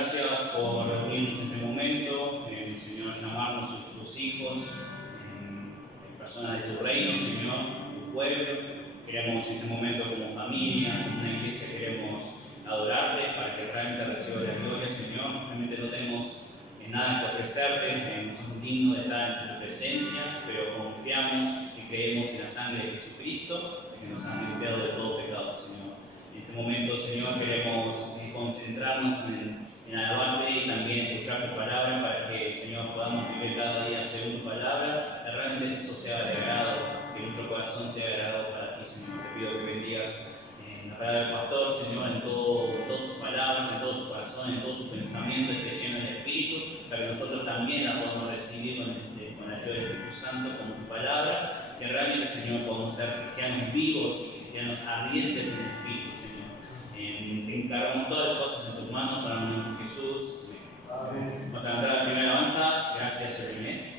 gracias por reunirnos en este momento, Señor, llamarnos tus hijos, personas de tu reino, Señor, tu pueblo. Queremos en este momento como familia, como una iglesia, queremos adorarte para que realmente reciba la gloria, Señor. Realmente no tenemos nada que ofrecerte, no somos dignos de estar en tu presencia, pero confiamos y creemos en la sangre de Jesucristo, que nos ha limpiado de todo pecado, Señor. En este momento, Señor, queremos concentrarnos en alabarte y también escuchar tu palabra para que, Señor, podamos vivir cada día según tu palabra, que realmente eso sea de agrado, que nuestro corazón sea de agrado para ti, Señor. Te pido que bendigas la palabra del pastor, Señor, en todas sus palabras, en todo su corazón, en todo su pensamiento, esté lleno del Espíritu, para que nosotros también la podamos recibir con la ayuda del Espíritu Santo, como tu palabra, que realmente, Señor, podamos ser cristianos vivos y cristianos ardientes en el Espíritu, Señor. Te encargamos todas las cosas en tus manos, en el nombre de Jesús. Amén. Vamos a entrar a la primera alabanza. Gracias, Señor Inés.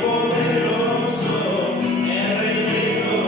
Poderoso, el Rey de gloria.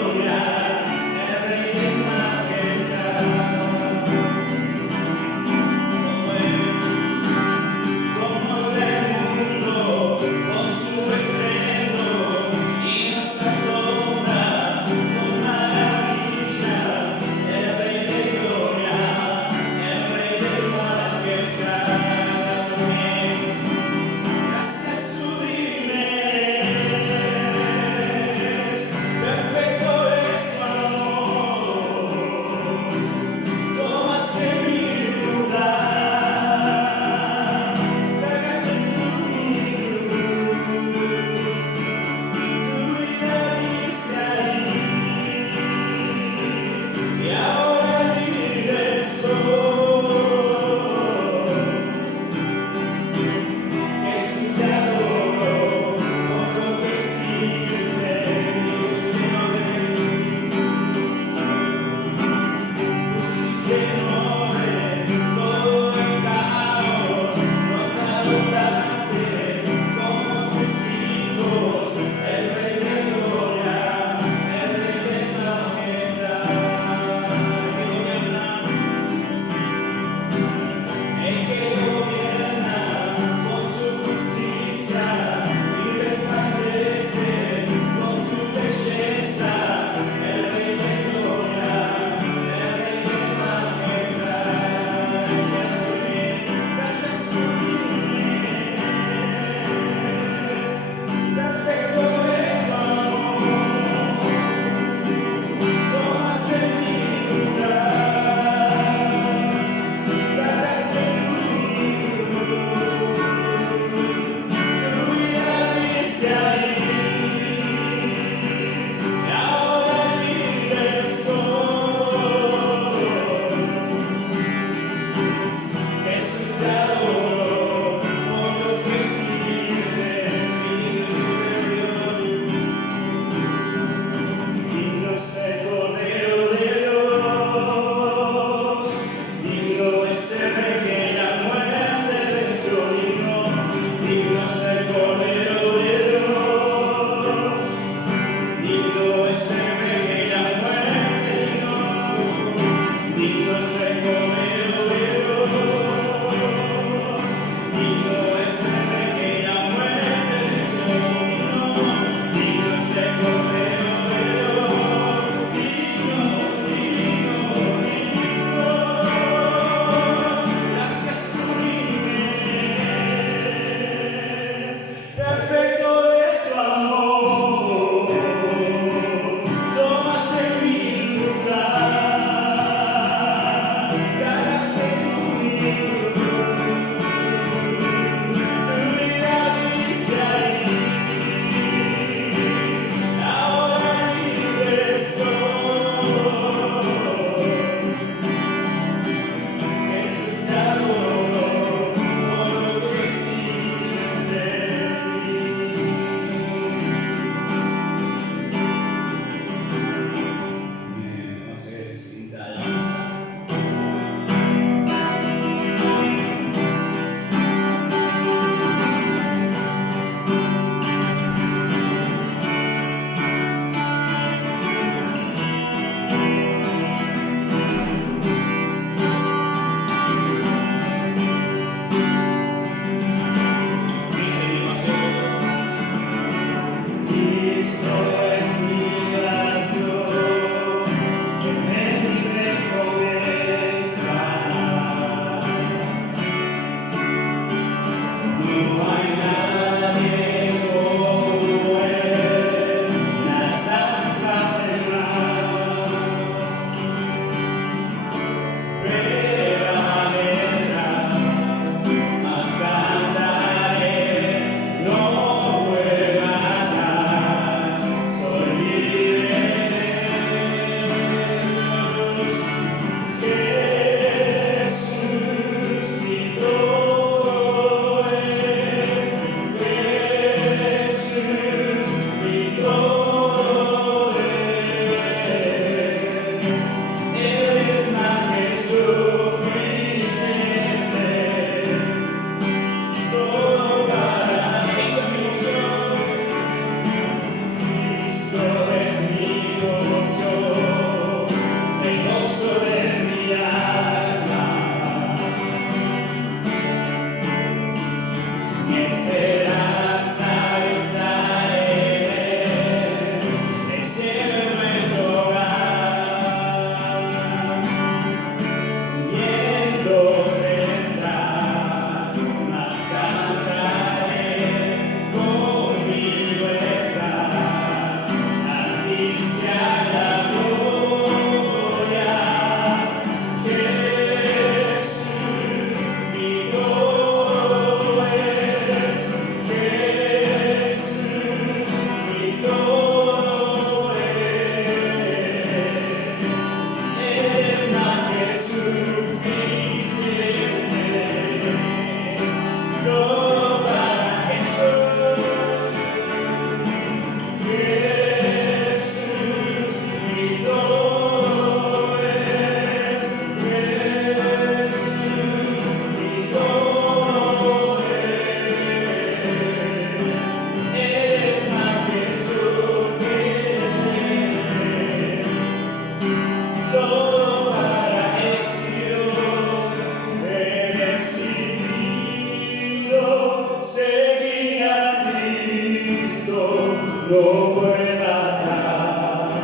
no vuelva atrás,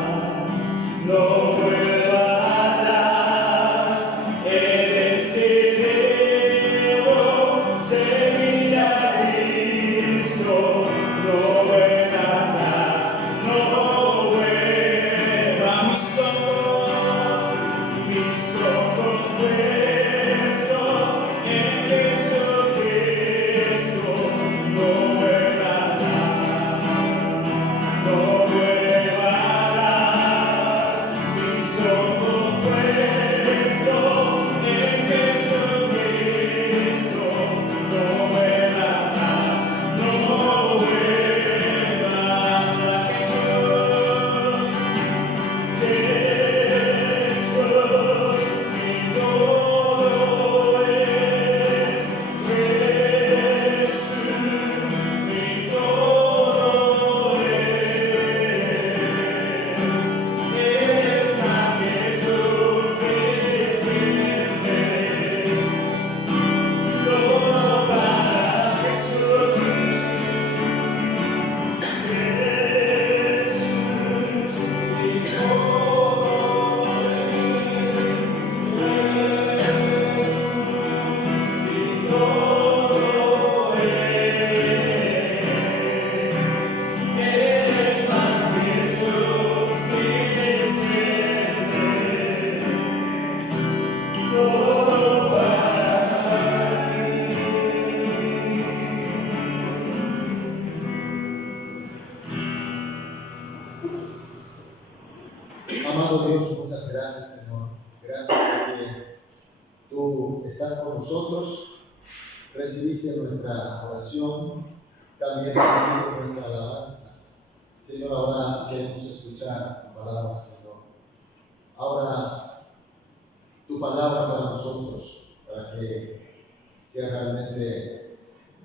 no vuelva atrás. He decidido seguir a Cristo, no vuelva atrás, no vuelva. Mis ojos puestos en Jesucristo, no vuelva atrás, no vuelva atrás. Mis ojos puestos en Jesucristo, no vuelva atrás, no vuelva atrás. Jesús, mi todo es. Jesús, mi todo es. Eres más que suficiente. Todo para Jesús. Jesús, mi todo es. Mi todo es. Eres más que suficiente. Todo para Amado Dios, muchas gracias, Señor. Gracias porque tú estás con nosotros, recibiste nuestra oración, también recibiste nuestra alabanza. Señor, ahora queremos escuchar tu palabra, Señor. Ahora tu palabra para nosotros, para que sea realmente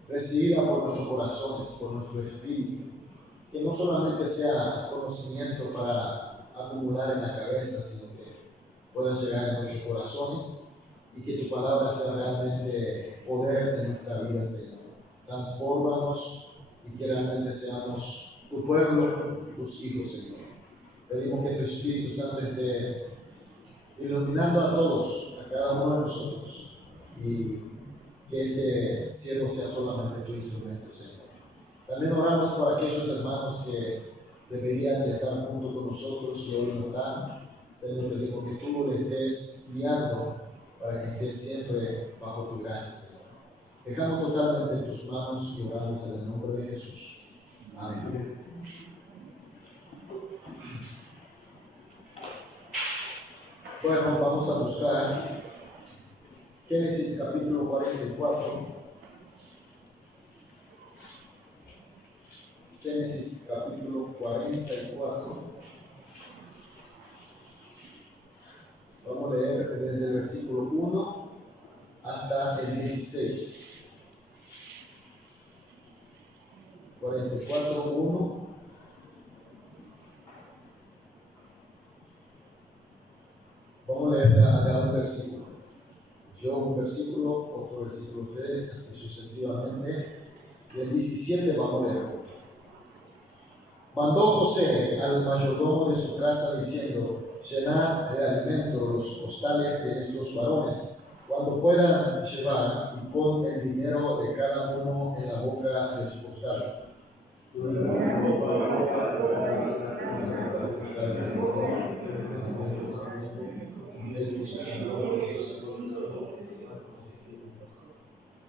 recibida por nuestros corazones, por nuestro espíritu. Que no solamente sea conocimiento para acumular en la cabeza, sino que pueda llegar a nuestros corazones y que tu palabra sea realmente poder en nuestra vida, Señor. Transfórmanos y que realmente seamos tu pueblo, tus hijos, Señor. Pedimos que tu Espíritu Santo esté iluminando a todos, a cada uno de nosotros, y que este siervo sea solamente tu instrumento, Señor. También oramos por aquellos hermanos que deberían de estar junto con nosotros, que hoy no están. Señor, te digo que tú le estés guiando para que estés siempre bajo tu gracia, Señor. Dejamos totalmente en tus manos y oramos en el nombre de Jesús. Amén. Bueno, vamos a buscar Génesis capítulo 44. Génesis capítulo 44. Vamos a leer desde el versículo 1 hasta el 16. 44, 1. Vamos a leer cada un versículo. Yo un versículo, otro versículo ustedes, así sucesivamente. Y el 17 vamos a leer. Mandó José al mayordomo de su casa diciendo: llenad de alimento los costales de estos varones, cuando puedan llevar, y pon el dinero de cada uno en la boca de su costal.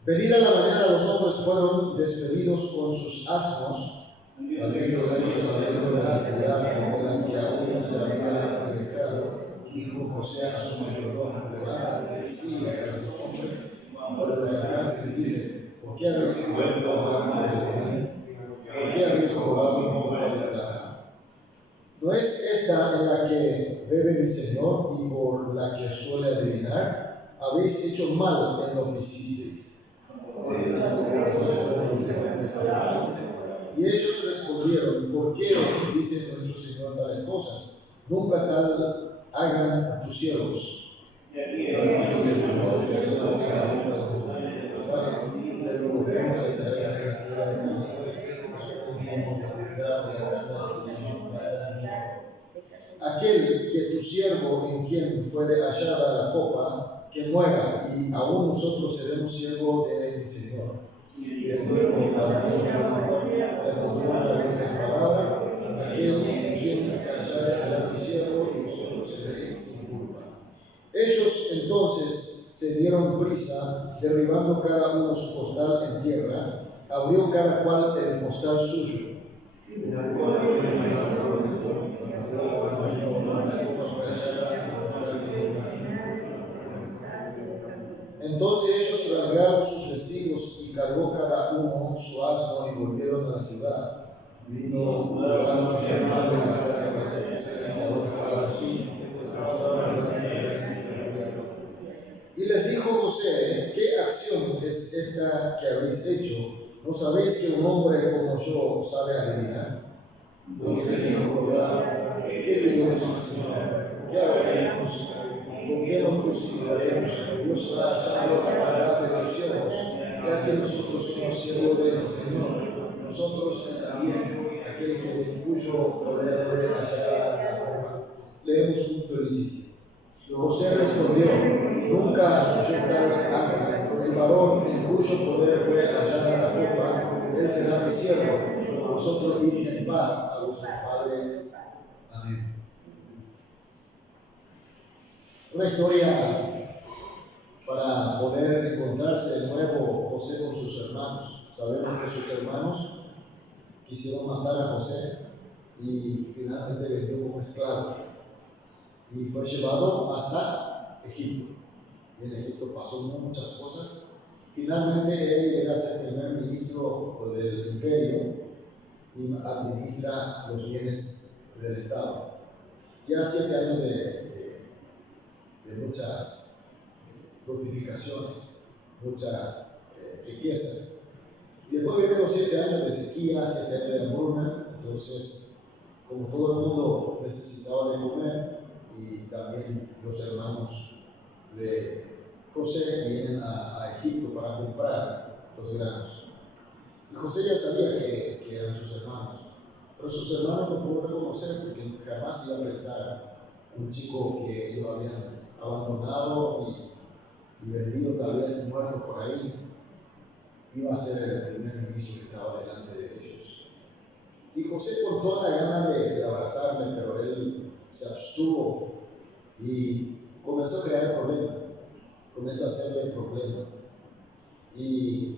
Venida la mañana, los hombres fueron despedidos con sus asnos. Habiendo ellos salido de la ciudad en la que aún no se había alejado, dijo José a su mayordomo: levántate, sigue a tus hombres, ponlos acá y dile: ¿por qué habéis robado mi copa de plata? ¿No es esta en la que bebe mi señor y por la que suele adivinar? Habéis hecho mal en lo que hicisteis. Y ellos respondieron: ¿por qué dice nuestro Señor tales cosas? Nunca tal hagan a tus siervos. Pero volvemos a traer a la tierra de Canaán, de la casa aquel que tu siervo en quien fuere hallada la copa, que muera, y aún nosotros seremos siervos de mi Señor. El nuevo también se conforme a vuestra palabra, aquel en quien se hallare será mi siervo, y vosotros seréis sin culpa. Ellos entonces se dieron prisa, derribando cada uno su costal en tierra, abrió cada cual el costal suyo. Entonces ellos rasgaron sus vestidos y cargó cada uno su asno y volvieron a la ciudad. Vino Judá y su hermano de la casa de José, que ahora estaba allí, se postraron delante de él en tierra. Y les dijo José: ¿qué acción es esta que habéis hecho? ¿No sabéis que un hombre como yo sabe adivinar? Porque se dijo Judá: ¿qué diremos al Señor? ¿Qué haremos? ¿Con qué nos crucificaremos? Dios ha hallado la maldad de los siervos, ya que nosotros somos siervos del Señor, nosotros y también aquel cuyo poder fue hallada la copa. Leemos junto el 17. José respondió: nunca yo tal haga. El varón en cuyo poder fue hallada la copa, él será mi siervo. Vosotros id en paz a vuestro Padre. Amén. Una historia para poder encontrarse de nuevo José con sus hermanos. Sabemos que sus hermanos quisieron matar a José y finalmente vendió como esclavo y fue llevado hasta Egipto. Y en Egipto pasó muchas cosas. Finalmente él llega a ser primer ministro del imperio y administra los bienes del Estado. Y era 7 años de muchas fructificaciones, muchas riquezas. Y después vienen los 7 años de sequía, 7 años de hambruna. Entonces, como todo el mundo necesitaba de comer, y también los hermanos de José vienen a Egipto para comprar los granos. Y José ya sabía que eran sus hermanos, pero sus hermanos no pudo reconocer porque jamás iba a pensar un chico que ellos habían abandonado y vendido, tal vez muerto por ahí, iba a ser el primer ministro que estaba delante de ellos. Y José con toda la gana de abrazarme, pero él se abstuvo y comenzó a crear problemas, comenzó a hacerle problema. Y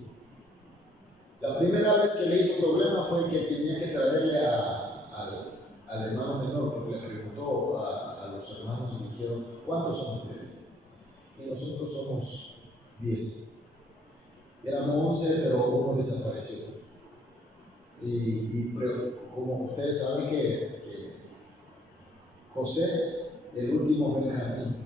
la primera vez que le hizo problema fue que tenía que traerle al hermano menor, porque le preguntó a los hermanos y dijeron: ¿cuántos son ustedes? Y nosotros somos 10. Éramos 11, pero uno desapareció. Y como ustedes saben que José, el último Benjamín,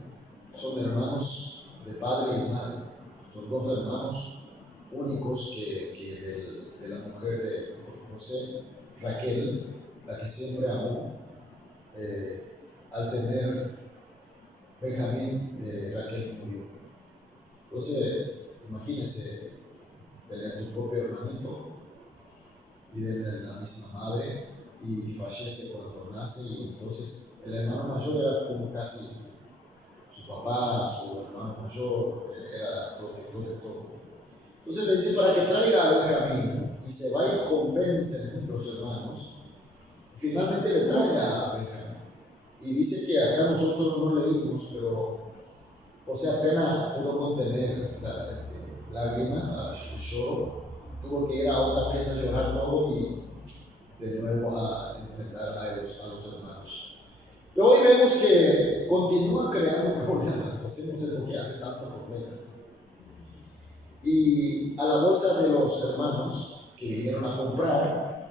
son hermanos de padre y madre. Son 2 hermanos únicos que de la mujer de José, Raquel, la que siempre amó. Al tener Benjamín, Raquel murió. Entonces, imagínense tener tu propio hermanito y de la misma madre, y fallece cuando nace, y entonces el hermano mayor era como casi su papá, su hermano mayor, era protector de todo. Entonces le dice para que traiga a Benjamín, y se va y convencen los hermanos. Finalmente le trae a Benjamín. Y dice que acá nosotros no leímos, pero José apenas pudo contener la lágrima, lloró, tuvo que ir a otra pieza a llorar todo y de nuevo a enfrentar a los hermanos. Pero hoy vemos que continúa creando problemas. José no sé por qué hace tanto problema. Y a la bolsa de los hermanos que vinieron a comprar,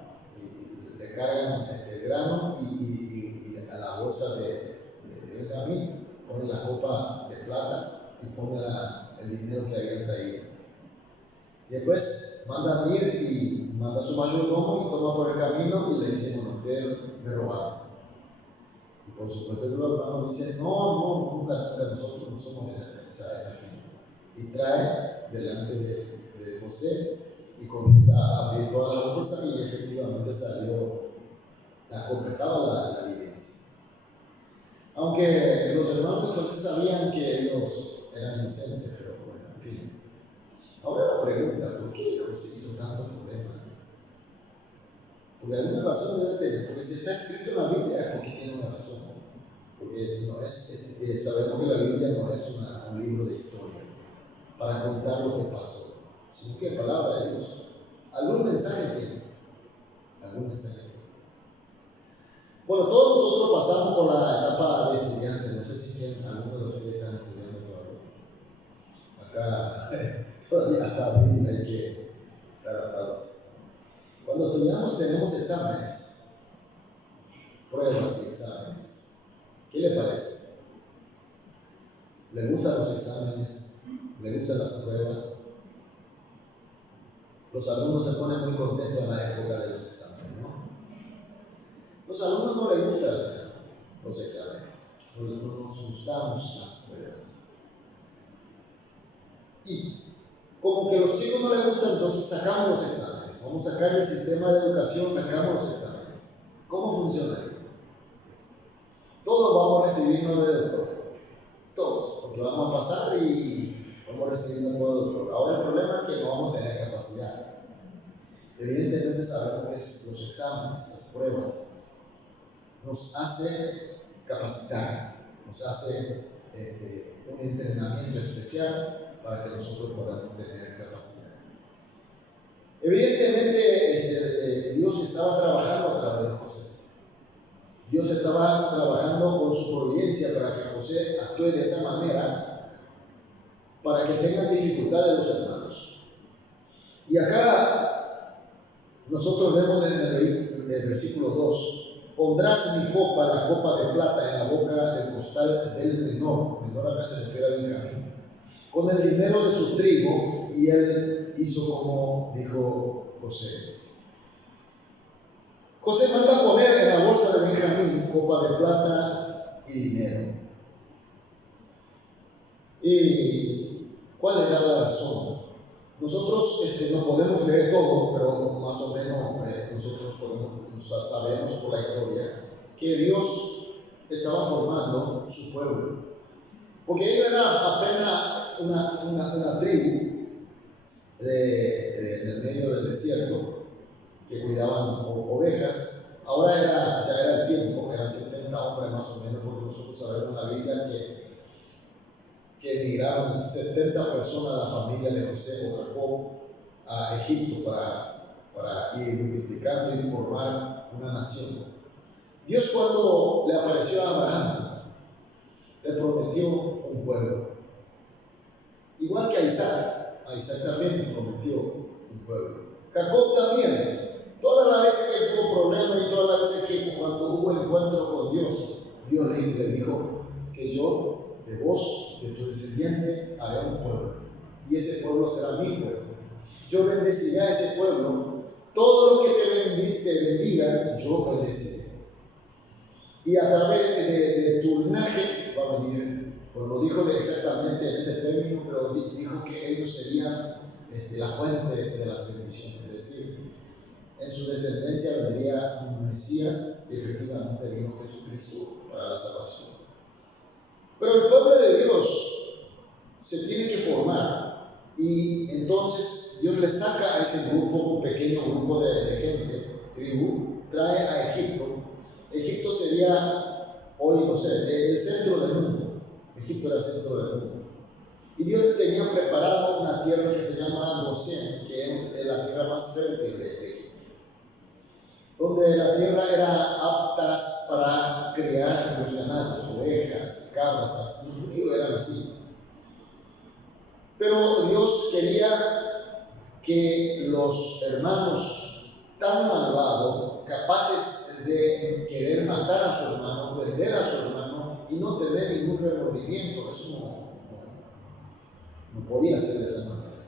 le cargan el grano, y a la bolsa de Benjamín pone la copa de plata y pone el dinero que habían traído. Y después mandan ir y manda a su mayordomo y toma por el camino y le dicen: bueno, ustedes me robaron. Y por supuesto el hermano dice: no, nunca nosotros no somos esa gente. Y trae delante de José y comienza a abrir toda la bolsa, y efectivamente salió la copa, estaba la evidencia. Aunque los hermanos de José sabían que ellos eran inocentes, pero bueno, en fin. Ahora la pregunta, ¿por qué José hizo tanto problema? Porque alguna razón debe tener, porque si está escrito en la Biblia es porque tiene una razón. Porque no es, sabemos que la Biblia no es un libro de historia para contar lo que pasó, sino que es palabra de Dios. Algún mensaje tiene, algún mensaje tiene. Bueno, todos nosotros pasamos por la etapa de estudiante. No sé si algunos de ustedes están estudiando todavía. Acá todavía hasta abril hay que estar atados. Cuando estudiamos tenemos exámenes, pruebas y exámenes. ¿Qué le parece? ¿Le gustan los exámenes? ¿Le gustan las pruebas? Los alumnos se ponen muy contentos en la época de los exámenes, ¿no? Los alumnos no les gustan los exámenes, no nos gustamos las pruebas. Y como que a los chicos no les gusta, entonces sacamos los exámenes. Vamos a sacar el sistema de educación, sacamos los exámenes. ¿Cómo funciona? Todos vamos recibiendo de doctor. Todos, porque vamos a pasar y vamos recibiendo todo el doctor. Ahora el problema es que no vamos a tener capacidad. Evidentemente sabemos que los exámenes, las pruebas, nos hace capacitar, nos hace un entrenamiento especial para que nosotros podamos tener capacidad. Evidentemente Dios estaba trabajando a través de José. Dios estaba trabajando con su providencia para que José actúe de esa manera para que tengan dificultades los hermanos. Y acá nosotros vemos en el versículo 2: pondrás mi copa, la copa de plata, en la boca del costal del menor acá se refiere a Benjamín, con el dinero de su trigo. Y él hizo como dijo José. José manda poner en la bolsa de Benjamín copa de plata y dinero. ¿Y cuál era la razón? Nosotros no podemos leer todo, pero más o menos nosotros sabemos por la historia que Dios estaba formando su pueblo. Porque ellos eran apenas una tribu en el medio del desierto que cuidaban ovejas. Ahora ya era el tiempo, eran 70 hombres más o menos, porque nosotros sabemos en la Biblia que emigraron 70 personas a la familia de José o Jacob a Egipto para ir multiplicando y formar una nación. Dios, cuando le apareció a Abraham, le prometió un pueblo. Igual que a Isaac también le prometió un pueblo. Jacob también. Todas las veces que tuvo problemas y todas las veces que cuando hubo encuentro con Dios, Dios le dijo que yo, de vos, de tu descendiente, haré un pueblo. Y ese pueblo será mi pueblo. Yo bendeciré a ese pueblo. Todo lo que te bendiga, yo bendeciré. Y a través de tu linaje va a venir, pues lo dijo exactamente en ese término, pero dijo que ellos serían la fuente de las bendiciones. Es decir, en su descendencia vendría un Mesías, y efectivamente vino Jesucristo para la salvación. Pero el pueblo de Dios se tiene que formar, y entonces Dios le saca a ese grupo, un pequeño grupo de gente, tribu, trae a Egipto. Egipto sería hoy, no sé, el centro del mundo. Egipto era el centro del mundo. Y Dios tenía preparado una tierra que se llama Gosén, que es la tierra más fértil de Egipto, donde la tierra era apta para criar los ganados, ovejas, cabras. Los judíos eran así. Pero Dios quería que los hermanos tan malvados, capaces de querer matar a su hermano, vender a su hermano y no tener ningún remordimiento, eso no podía ser de esa manera.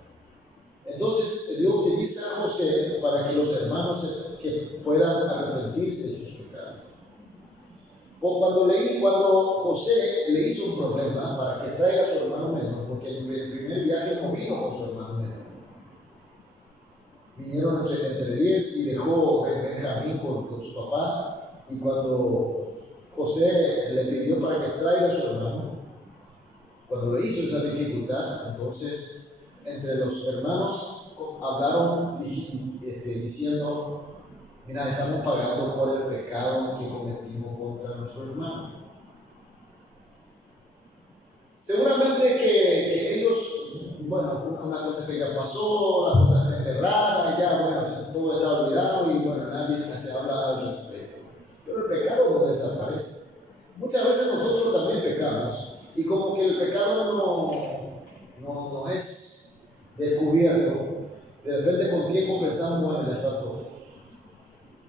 Entonces Dios utiliza a José para que los hermanos que puedan arrepentirse de sus pecados. Cuando José le hizo un problema para que traiga a su hermano menor, porque en el primer viaje no vino con su hermano menor, vinieron entre 10 y dejó Benjamín con su papá. Y cuando José le pidió para que traiga a su hermano, cuando le hizo esa dificultad, entonces entre los hermanos hablaron diciendo: mira, estamos pagando por el pecado que cometimos contra nuestro hermano. Seguramente que ellos, bueno, una cosa que ya pasó, la cosa está enterrada, ya, bueno, todo está olvidado y bueno, nadie se habla al respecto. Pero el pecado no desaparece. Muchas veces nosotros también pecamos y como que el pecado no es descubierto. De repente con tiempo pensamos: bueno, ya está todo.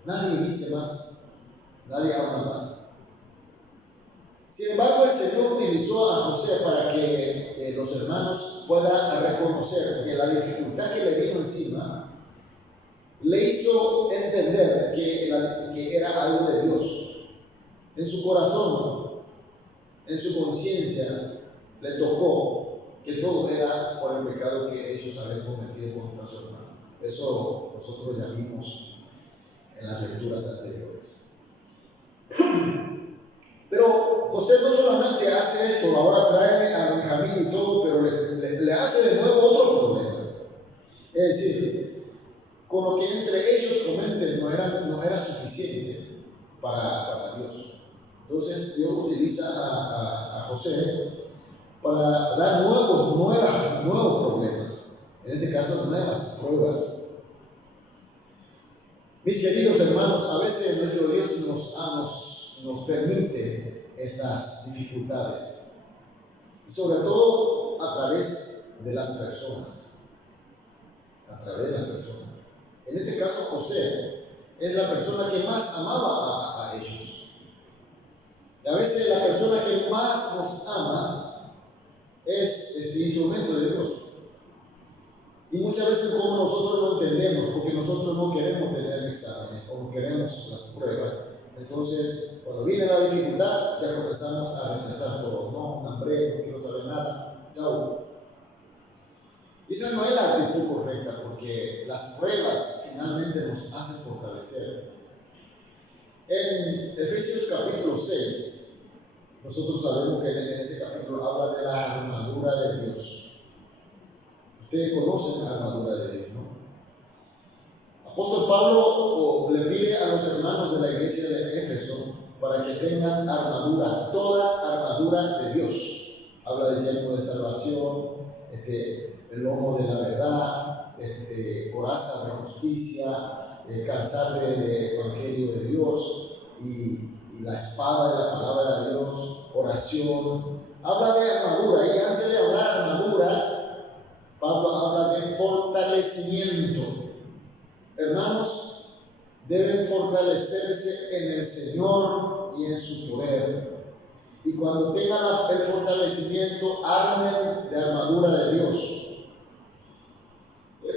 Nadie dice más, nadie habla más. Sin embargo, el Señor utilizó a José para que los hermanos puedan reconocer que la dificultad que le vino encima le hizo entender que era algo de Dios. En su corazón, en su conciencia, le tocó que todo era por el pecado que ellos habían cometido contra su hermano. Eso nosotros ya vimos en las lecturas anteriores. Pero José no solamente hace esto, ahora trae a Benjamín y todo, pero le hace de nuevo otro problema. Es decir, con lo que entre ellos comenten no era suficiente para Dios. Entonces Dios utiliza a José para dar nuevos problemas, en este caso nuevas pruebas. Mis queridos hermanos, a veces nuestro Dios nos permite estas dificultades, y sobre todo a través de las personas. En este caso, José es la persona que más amaba a ellos. Y a veces la persona que más nos ama es este instrumento de Dios. Y muchas veces como nosotros no entendemos, porque nosotros no queremos tener exámenes o no queremos las pruebas, entonces cuando viene la dificultad ya comenzamos a rechazar todo. No, hambre, no quiero saber nada, chao. Esa no es la actitud correcta, porque las pruebas finalmente nos hacen fortalecer. En Efesios capítulo 6, nosotros sabemos que en ese capítulo habla de la armadura de Dios. Ustedes conocen la armadura de Dios, ¿no? Apóstol Pablo le pide a los hermanos de la iglesia de Éfeso para que tengan armadura, toda armadura de Dios. Habla de yelmo de salvación, el lomo de la verdad, coraza de justicia, calzar del evangelio de Dios y la espada de la palabra de Dios, oración. Habla de armadura, y antes de hablar de armadura, Pablo habla de fortalecimiento. Hermanos, deben fortalecerse en el Señor y en su poder. Y cuando tengan el fortalecimiento, armen de armadura de Dios.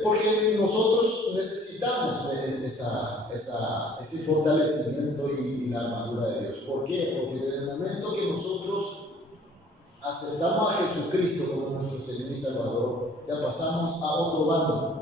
Porque nosotros necesitamos ese fortalecimiento y la armadura de Dios. ¿Por qué? Porque desde el momento que nosotros aceptamos a Jesucristo como nuestro Señor y Salvador, ya pasamos a otro bando.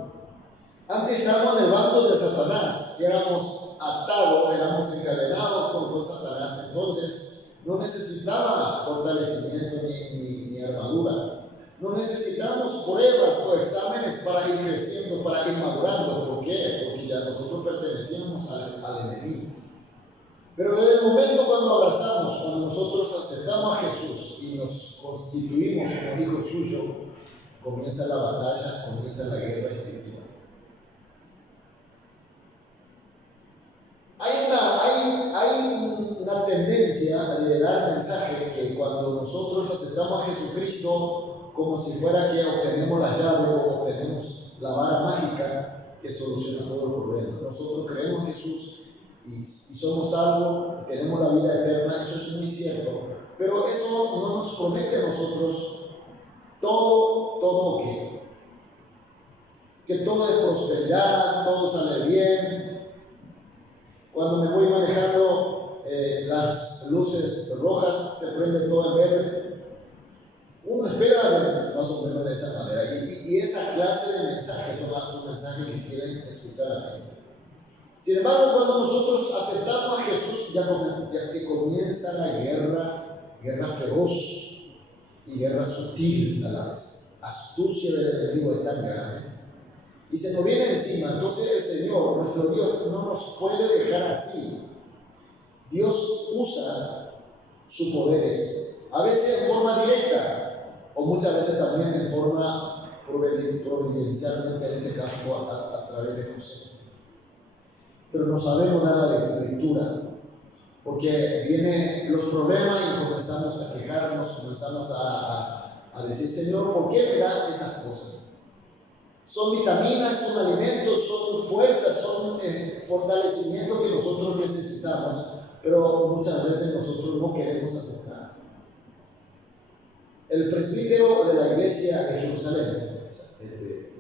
Antes estábamos en el bando de Satanás, que éramos atados, éramos encadenados con Satanás. Entonces no necesitaba fortalecimiento ni armadura. No necesitamos pruebas o exámenes para ir creciendo, para ir madurando. ¿Por qué? Porque ya nosotros pertenecíamos al enemigo. Pero desde el momento cuando abrazamos, cuando nosotros aceptamos a Jesús y nos constituimos como hijos suyos, comienza la batalla, comienza la guerra espiritual. Hay una tendencia de dar mensaje que cuando nosotros aceptamos a Jesucristo, como si fuera que obtenemos la llave o obtenemos la vara mágica que soluciona todo el problema. Nosotros creemos en Jesús y somos salvos y tenemos la vida eterna. Eso es muy cierto, pero eso no nos promete a nosotros todo que todo es prosperidad, todo sale bien. Cuando me voy manejando, las luces rojas se prende todo en verde. Uno espera más o menos de esa manera, y esa clase de mensajes son mensajes que quieren escuchar a la gente. Sin embargo, cuando nosotros aceptamos a Jesús, ya que comienza la guerra feroz y guerra sutil a la vez. Astucia del enemigo es tan grande y se nos viene encima. Entonces el Señor, nuestro Dios, no nos puede dejar así. Dios usa sus poderes, a veces en forma directa o muchas veces también en forma providencialmente, en este caso a través de José. Pero no sabemos dar la lectura, porque vienen los problemas y comenzamos a quejarnos, comenzamos a decir, Señor, ¿por qué me da estas cosas? Son vitaminas, son alimentos, son fuerzas, son fortalecimientos que nosotros necesitamos, pero muchas veces nosotros no queremos aceptar. El presbítero de la iglesia de Jerusalén,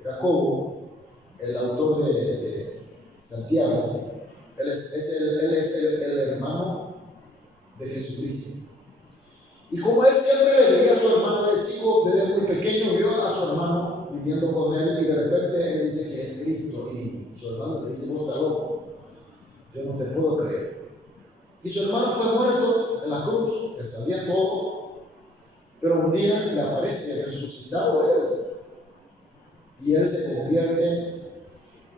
Jacobo, el autor de Santiago, él es el hermano de Jesucristo. Y como él siempre le veía a su hermano de chico, desde muy pequeño vio a su hermano viviendo con él y de repente él dice que es Cristo y su hermano le dice, vos estás loco, yo no te puedo creer. Y su hermano fue muerto en la cruz, él sabía todo, pero un día le aparece resucitado él y él se convierte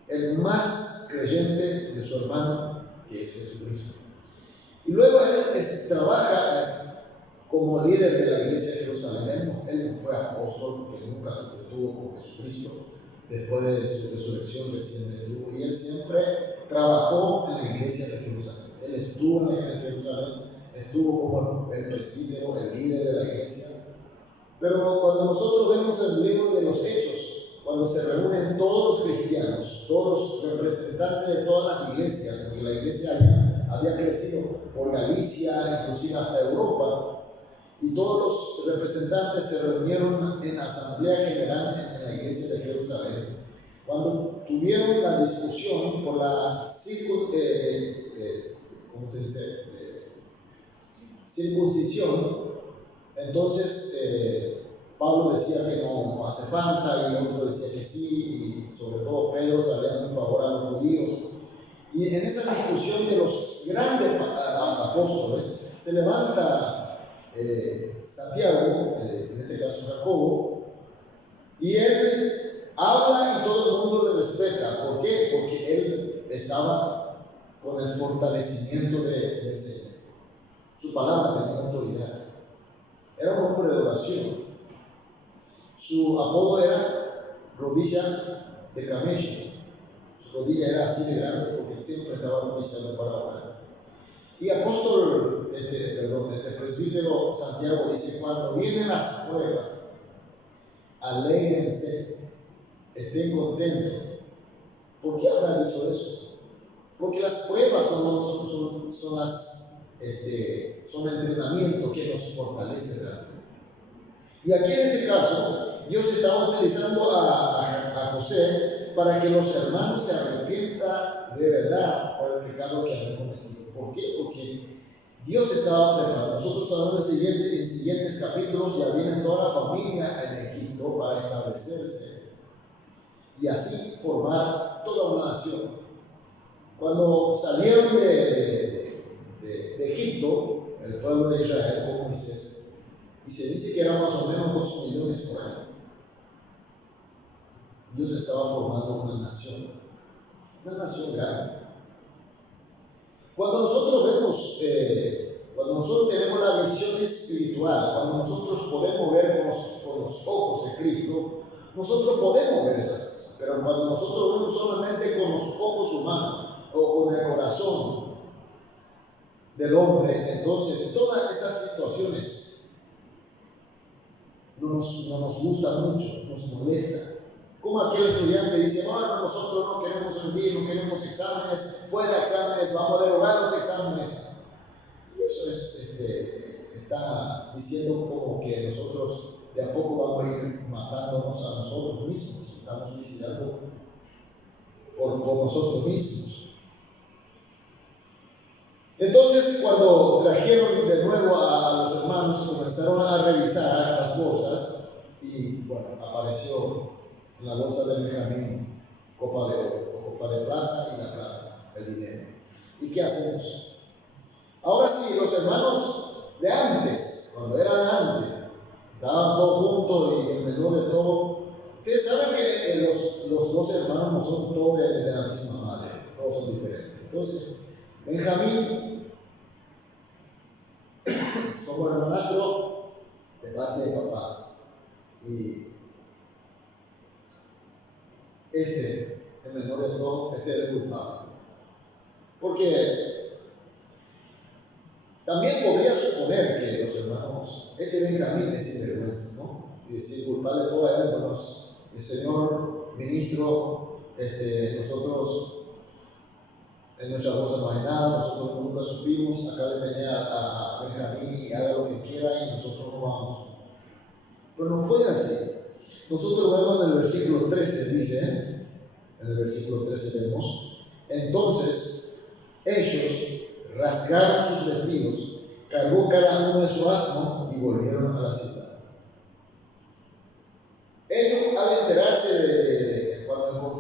el más creyente de su hermano, que es Jesucristo. Y luego él trabaja como líder de la iglesia de Jerusalén. Él no fue apóstol porque nunca estuvo con Jesucristo. Después de su resurrección recién estuvo, y él siempre trabajó en la iglesia de Jerusalén. Él estuvo en la iglesia de Jerusalén, estuvo como el presbítero, el líder de la iglesia. Pero cuando nosotros vemos el libro de los Hechos, cuando se reúnen todos los cristianos, todos los representantes de todas las iglesias, porque la iglesia había crecido por Galicia, inclusive hasta Europa, y todos los representantes se reunieron en asamblea general en la iglesia de Jerusalén. Cuando tuvieron la discusión por la circuncisión, entonces Pablo decía que no hace falta y otro decía que sí, y sobre todo Pedro salía muy favor a los judíos. Y en esa discusión de los grandes apóstoles se levanta Santiago, en este caso Jacobo, y él habla y todo el mundo le respeta. ¿Por qué? Porque él estaba con el fortalecimiento del Señor. Su palabra tenía autoridad. Era un hombre de oración. Su apodo era rodilla de camello. Su rodilla era así de grande porque siempre estaba rodillando para orar. Y apóstol, presbítero Santiago dice, cuando vienen las pruebas, alégrense, estén contentos. ¿Por qué habrá dicho eso? Porque las pruebas son entrenamientos que nos fortalecen realmente. Y aquí en este caso, Dios estaba utilizando a José para que los hermanos se arrepientan de verdad por el pecado que habían cometido. ¿Por qué? Porque Dios estaba preparado. Nosotros sabemos en siguientes capítulos ya viene toda la familia en Egipto para establecerse y así formar toda una nación. Cuando salieron de Egipto, el pueblo de Israel con Moisés, y se dice que eran más o menos 2 millones por año, Dios estaba formando una nación grande. Cuando nosotros vemos, cuando nosotros tenemos la visión espiritual, cuando nosotros podemos ver con los ojos de Cristo, nosotros podemos ver esas cosas. Pero cuando nosotros vemos solamente con los ojos humanos o con el corazón del hombre, entonces todas esas situaciones no nos gustan mucho, nos molestan. Como aquel estudiante dice, bueno, nosotros no queremos rendir, no queremos exámenes, fuera exámenes, vamos a derogar los exámenes. Y eso está diciendo como que nosotros de a poco vamos a ir matándonos a nosotros mismos, estamos suicidando por nosotros mismos. Entonces, cuando trajeron de nuevo a los hermanos, comenzaron a revisar las bolsas y bueno, apareció en la bolsa de Benjamín copa de oro, copa de plata y la plata, el dinero. ¿Y qué hacemos? Ahora sí, los hermanos de antes, cuando eran antes, estaban todos juntos y el menor de todo. Ustedes saben que los dos hermanos no son todos de la misma madre, todos son diferentes. Entonces, Benjamín, somos hermanastros de parte de papá. Y el menor de todo, es el culpable. Porque también podría suponer que los hermanos, Benjamín es sinvergüenza, ¿no? Y decir culpable todo a él, bueno, el señor ministro, nosotros en nuestra bolsa no hay nada, nosotros nunca supimos, acá le tenía a Benjamín y haga lo que quiera y nosotros no vamos. Pero no fue así. Nosotros vemos en el versículo 13, dice, en el versículo 13 vemos, entonces ellos rasgaron sus vestidos, cargó cada uno de su asno y volvieron a la ciudad. Ellos, al enterarse de cuando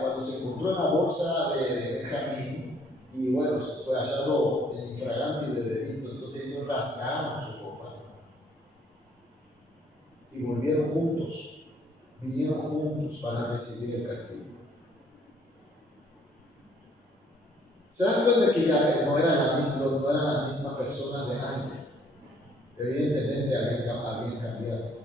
cuando se encontró en la bolsa de Benjamín, y bueno, fue hallado en infragante de delito, entonces ellos rasgaron su ropa y volvieron juntos, vinieron juntos para recibir el castigo. ¿Se dan cuenta que ya no eran las mismas personas de antes? Evidentemente habían cambiado.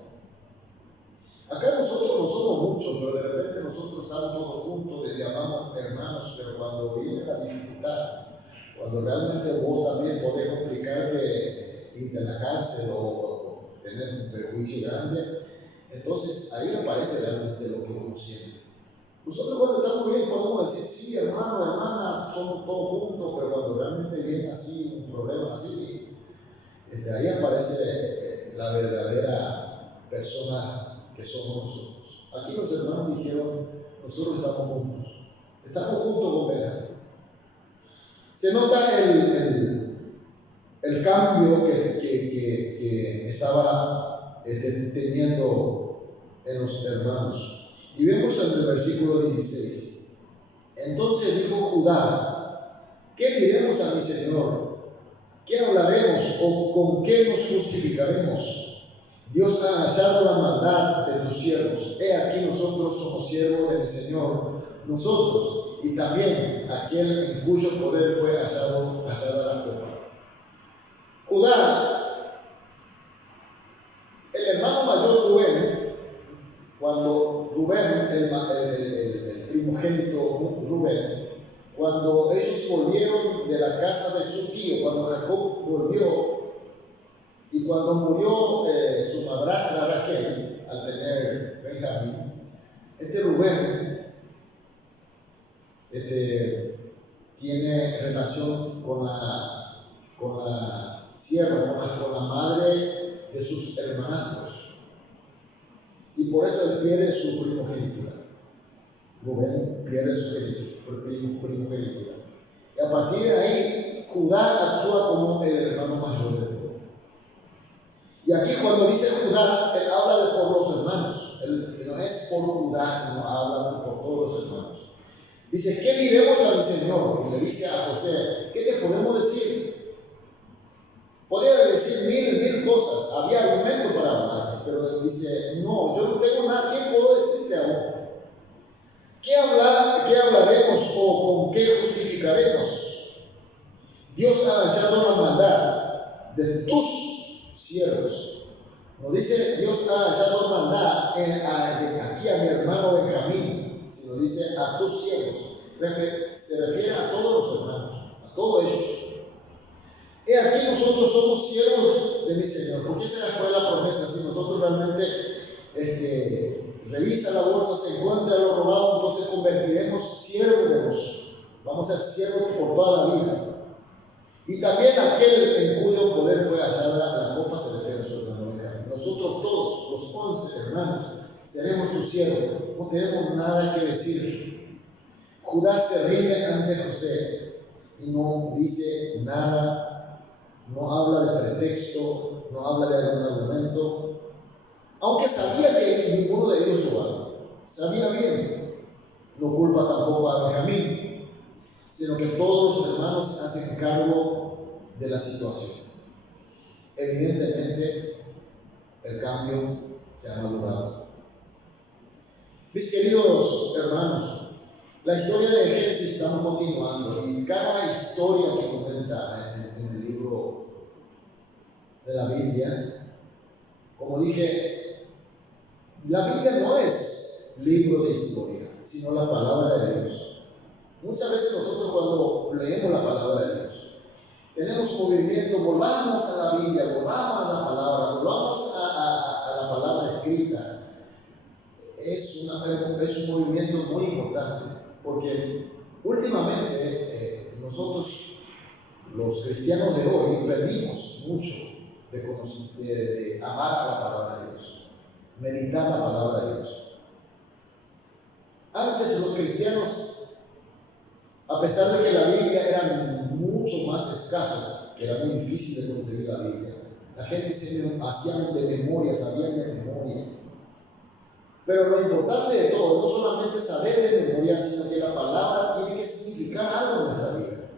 Acá nosotros no somos muchos, pero de repente nosotros estamos todos juntos, les llamamos hermanos, pero cuando viene la dificultad, cuando realmente vos también podés complicarte, irte a la cárcel o tener un perjuicio grande, entonces ahí aparece realmente lo que uno siente. Nosotros cuando estamos bien podemos decir, sí, hermano, hermana, somos todos juntos, pero cuando realmente viene así, un problema así, ahí aparece la verdadera persona que somos nosotros. Aquí los hermanos dijeron, nosotros estamos juntos con Benjamín. Se nota el cambio que estaba teniendo en los hermanos. Y vemos en el versículo 16. Entonces dijo Judá, ¿qué diremos a mi Señor? ¿Qué hablaremos o con qué nos justificaremos? Dios ha hallado la maldad de tus siervos. He aquí nosotros somos siervos de mi Señor, nosotros y también aquel en cuyo poder fue hallada la copa. Judá, el hermano mayor Rubén, cuando Rubén, el primogénito Rubén, cuando ellos volvieron de la casa de su tío, cuando Jacob volvió y cuando murió su madrastra Raquel al tener Benjamín, Rubén tiene relación con la sierva, con la madre de sus hermanastros. Y por eso él pierde su primogenitura. Rubén pierde su primogenitura. Y a partir de ahí, Judá actúa como el hermano mayor de todo. Y aquí cuando dice Judá, él habla de por los hermanos. Él no es por Judá, sino habla por todos los hermanos. Dice, ¿qué diremos a mi Señor? Y le dice a José, ¿qué te podemos decir? Podría decir mil cosas, había argumentos para hablar, pero dice, no, yo no tengo nada, ¿qué puedo decirte aún? ¿Qué hablaremos o con qué justificaremos? Dios ha hallado la maldad de tus siervos. No dice Dios ha hallado maldad aquí a mi hermano Benjamín, sino dice a tus siervos. Se refiere a todos los hermanos, a todos ellos. He aquí nosotros somos siervos de mi Señor, porque esa fue la promesa. Si nosotros realmente revisa la bolsa, se encuentra lo robado, entonces convertiremos siervos de Dios. Vamos a ser siervos por toda la vida. Y también aquel en cuyo poder fue hallada la copa se refiere a su hermano Benjamín. Nosotros todos, los 11 hermanos, seremos tus siervos. No tenemos nada que decir. Judá se rinde ante José y no dice nada, no habla de pretexto, no habla de algún argumento, aunque sabía que ninguno de ellos robaba, sabía bien, no culpa tampoco a Benjamín. sino que todos los hermanos hacen cargo de la situación. Evidentemente, el cambio se ha madurado. Mis queridos hermanos, la historia de Génesis estamos continuando y cada historia que comenta en el libro de la Biblia, como dije, la Biblia no es libro de historia, sino la palabra de Dios. Muchas veces nosotros cuando leemos la palabra de Dios, tenemos movimiento, volvamos a la Biblia, volvamos a la palabra, volvamos a la palabra escrita. Es un movimiento muy importante, porque últimamente nosotros, los cristianos de hoy, perdimos mucho de amar la palabra de Dios, meditar la palabra de Dios. Antes los cristianos, a pesar de que la Biblia era mucho más escaso, que era muy difícil de conseguir la Biblia, la gente se hacía de memoria, sabían de memoria. Pero lo importante de todo, no solamente saber de memoria, sino que la palabra tiene que significar algo en nuestra vida.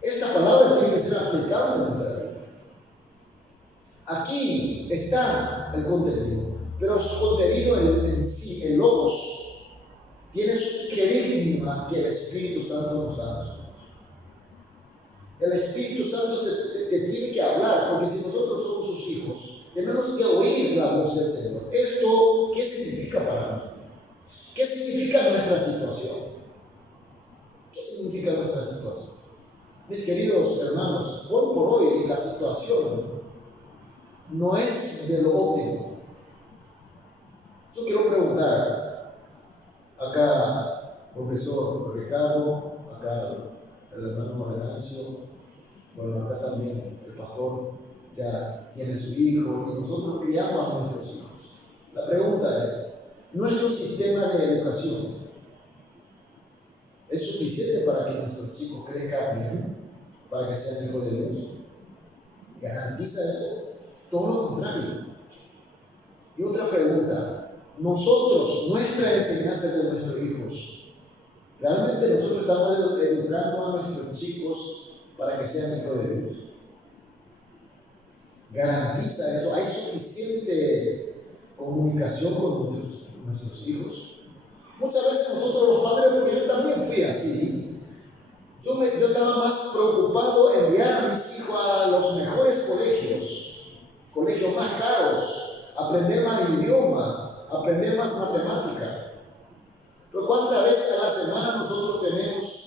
Esta palabra tiene que ser aplicable en nuestra vida. Aquí está el contenido, pero su contenido en sí, el logos, tiene su querigma que el Espíritu Santo nos da a nosotros. El Espíritu Santo te tiene que hablar, porque si nosotros somos sus hijos, tenemos que oír la voz del Señor. ¿Esto qué significa para mí? ¿Qué significa nuestra situación? ¿Qué significa nuestra situación? Mis queridos hermanos, hoy por hoy la situación no es de lo óptimo. Yo quiero preguntar, acá profesor Ricardo, acá el hermano Venancio, bueno, acá también el pastor ya tiene su hijo y nosotros criamos a nuestros hijos. La pregunta es, ¿nuestro sistema de educación es suficiente para que nuestros chicos crezcan bien, para que sean hijos de Dios? ¿Garantiza eso? Todo lo contrario. Y otra pregunta, nosotros, nuestra enseñanza con nuestros hijos, ¿realmente nosotros estamos educando a nuestros chicos para que sean hijos de Dios? ¿Garantiza eso? ¿Hay suficiente comunicación con nuestros hijos? Muchas veces nosotros los padres, porque yo también fui así, yo estaba más preocupado en enviar a mis hijos a los mejores colegios más caros, aprender más idiomas, aprender más matemática. Pero ¿cuántas veces a la semana nosotros tenemos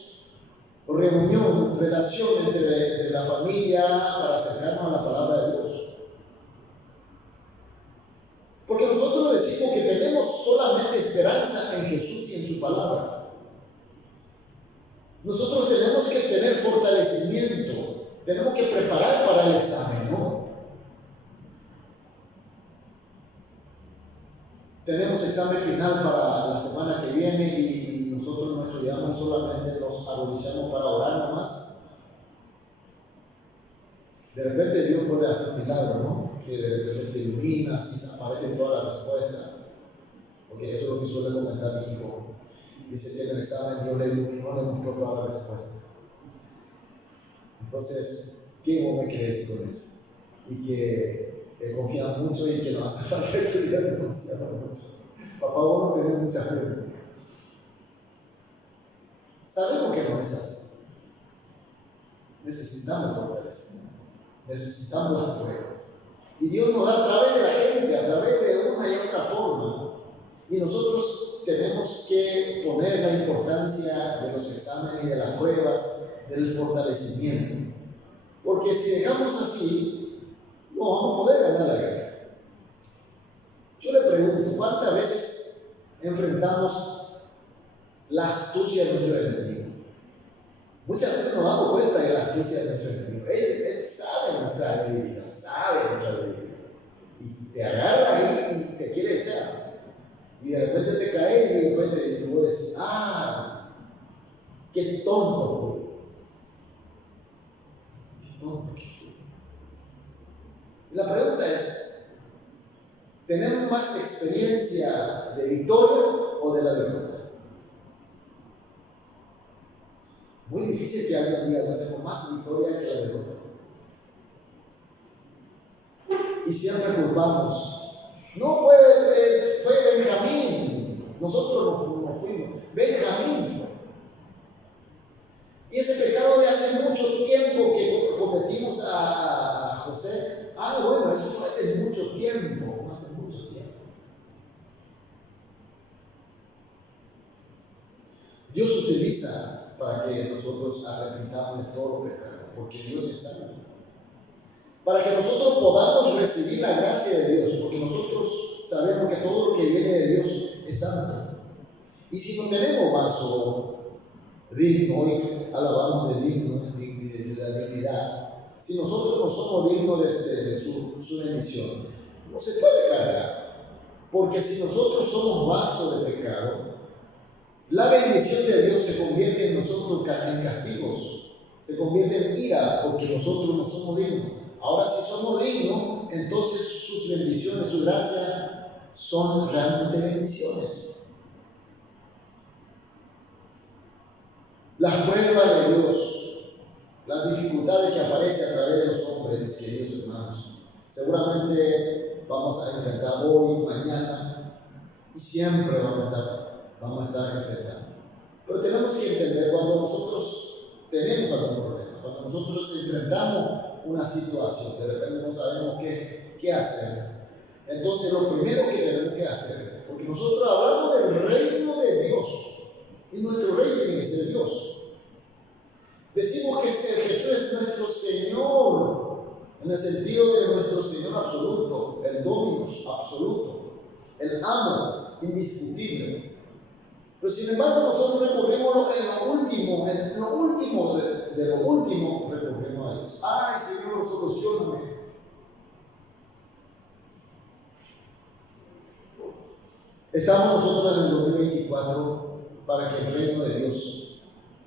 relación entre la familia para acercarnos a la palabra de Dios? Porque nosotros decimos que tenemos solamente esperanza en Jesús y en su palabra. Nosotros tenemos que tener fortalecimiento, tenemos que preparar para el examen, ¿no? Tenemos examen final para la semana que viene y nosotros no estudiamos, solamente nos arrodillamos para orar nomás. De repente Dios puede hacer un milagro, ¿no? Que de repente te iluminas y aparece toda la respuesta. Porque eso es lo que suele comentar mi hijo. Dice que en el examen Dios le iluminó, le mostró toda la respuesta. Entonces, ¿qué vos me crees con eso? Y que te confías mucho y que no hace falta estudiar demasiado mucho. Papá, vos no tenés mucha fe. Sabemos que no es así. Necesitamos fortalecimiento. Necesitamos las pruebas. Y Dios nos da a través de la gente, a través de una y otra forma. Y nosotros tenemos que poner la importancia de los exámenes y de las pruebas, del fortalecimiento. Porque si dejamos así, no vamos a poder ganar la guerra. Yo le pregunto, ¿cuántas veces enfrentamos la astucia de nuestro enemigo? Muchas veces nos damos cuenta de la astucia de nuestro enemigo. Él sabe nuestra debilidad, y te agarra ahí y te quiere echar. Y de repente te caes y de repente tú decís, qué tonto fui. Qué tonto que fui. Y la pregunta es, ¿tenemos más experiencia de victoria o de la derrota? Muy difícil. dice que alguien diga, yo tengo más victoria que la derrota. Y siempre culpamos. No, fue Benjamín. Nosotros no fuimos. Benjamín fue. Y ese pecado de hace mucho tiempo que cometimos a José. Bueno, eso fue hace mucho tiempo. Dios utiliza para que nosotros arrepintamos de todo pecado, porque Dios es santo. Para que nosotros podamos recibir la gracia de Dios, porque nosotros sabemos que todo lo que viene de Dios es santo. Y si no tenemos vaso digno, hoy alabamos de la dignidad, si nosotros no somos dignos de su bendición, no se puede cargar. Porque si nosotros somos vaso de pecado, la bendición de Dios se convierte en nosotros en castigos, se convierte en ira, porque nosotros no somos dignos. Ahora, si somos dignos, entonces sus bendiciones, su gracia, son realmente bendiciones. Las pruebas de Dios, las dificultades que aparecen a través de los hombres, mis queridos hermanos, seguramente vamos a enfrentar hoy, mañana, y siempre vamos a estar enfrentando. Pero tenemos que entender, cuando nosotros tenemos algún problema, cuando nosotros enfrentamos una situación, de repente no sabemos qué hacer, entonces lo primero que tenemos que hacer, porque nosotros hablamos del reino de Dios, y nuestro rey tiene que ser Dios. Decimos que Jesús es nuestro Señor, en el sentido de nuestro Señor absoluto, el Dominus absoluto, el amo indiscutible. Pero sin embargo, nosotros recurrimos en lo último de lo último, recurrimos a Dios. Ay, Señor, solucióname. Estamos nosotros en el 2024 para que el reino de Dios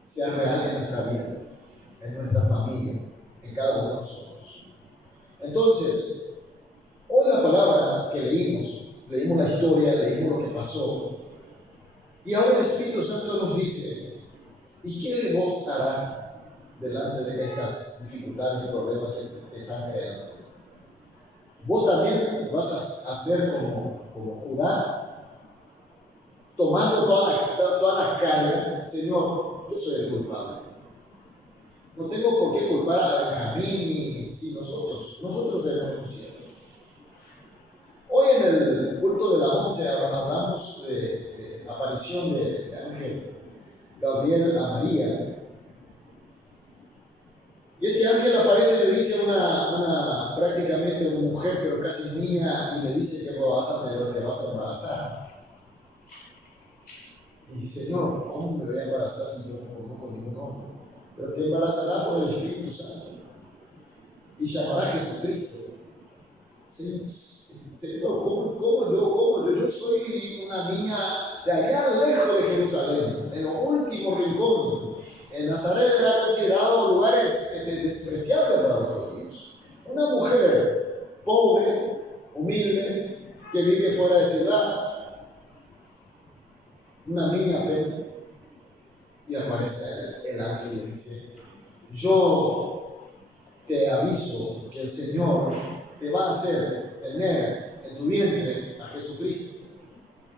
sea real en nuestra vida, en nuestra familia, en cada uno de nosotros. Entonces, hoy la palabra que leímos la historia, leímos lo que pasó, y ahora el Espíritu Santo nos dice, ¿y qué vos harás delante de estas dificultades y problemas que te están creando? Vos también vas a hacer como Judá, tomando todas las cargas. Señor, yo soy el culpable. No tengo por qué culpar a Benjamín ni si nosotros debemos conscientes. Hoy en el culto de la 11 hablamos de la aparición de ángel Gabriel a María. Y este ángel aparece y le dice a prácticamente una mujer, pero casi niña, y le dice que te vas a embarazar. Y dice, Señor, ¿cómo me voy a embarazar si yo no conozco ningún hombre? Pero te embarazará por el Espíritu Santo y llamará a Jesucristo. Señor, ¿cómo yo soy una niña de allá lejos de Jerusalén, en lo último rincón? En Nazaret era considerado lugares despreciables para los judíos. Una mujer pobre, humilde, que vive fuera de ciudad, una niña apenas, y aparece el ángel y le dice, yo te aviso que el Señor te va a hacer tener en tu vientre a Jesucristo.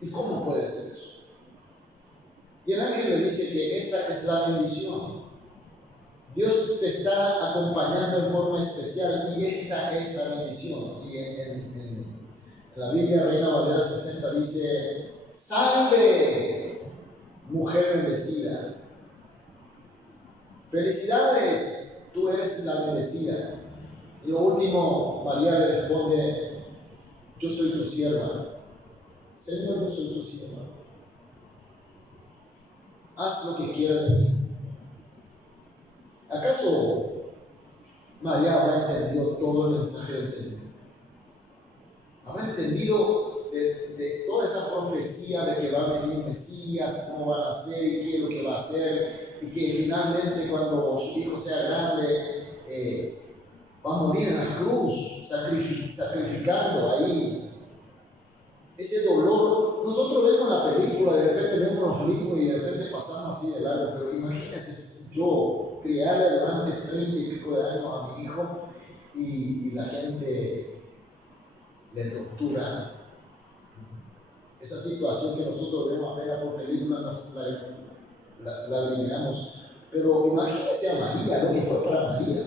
¿Y cómo puede ser eso? Y el ángel le dice que esta es la bendición. Dios te está acompañando en forma especial y esta es la bendición. Y en la Biblia Reina Valera 60 dice, salve, mujer bendecida. Felicidades, tú eres la bendecida. Y lo último, María le responde, yo soy tu sierva. Señor, yo soy tu sierva. Haz lo que quieras de mí. ¿Acaso María habrá entendido todo el mensaje del Señor? ¿Habrá entendido de toda esa profecía de que va a venir Mesías, cómo va a nacer y qué es lo que va a hacer? Y que finalmente cuando su hijo sea grande va a morir en la cruz, sacrificando ahí ese dolor. Nosotros vemos la película, de repente vemos los libros y de repente pasamos así de largo, pero imagínense yo criarle durante 30 y pico de años a mi hijo y la gente le tortura. Esa situación que nosotros vemos apenas por película nos la eliminamos. Pero imagínense a María, lo que fue para María.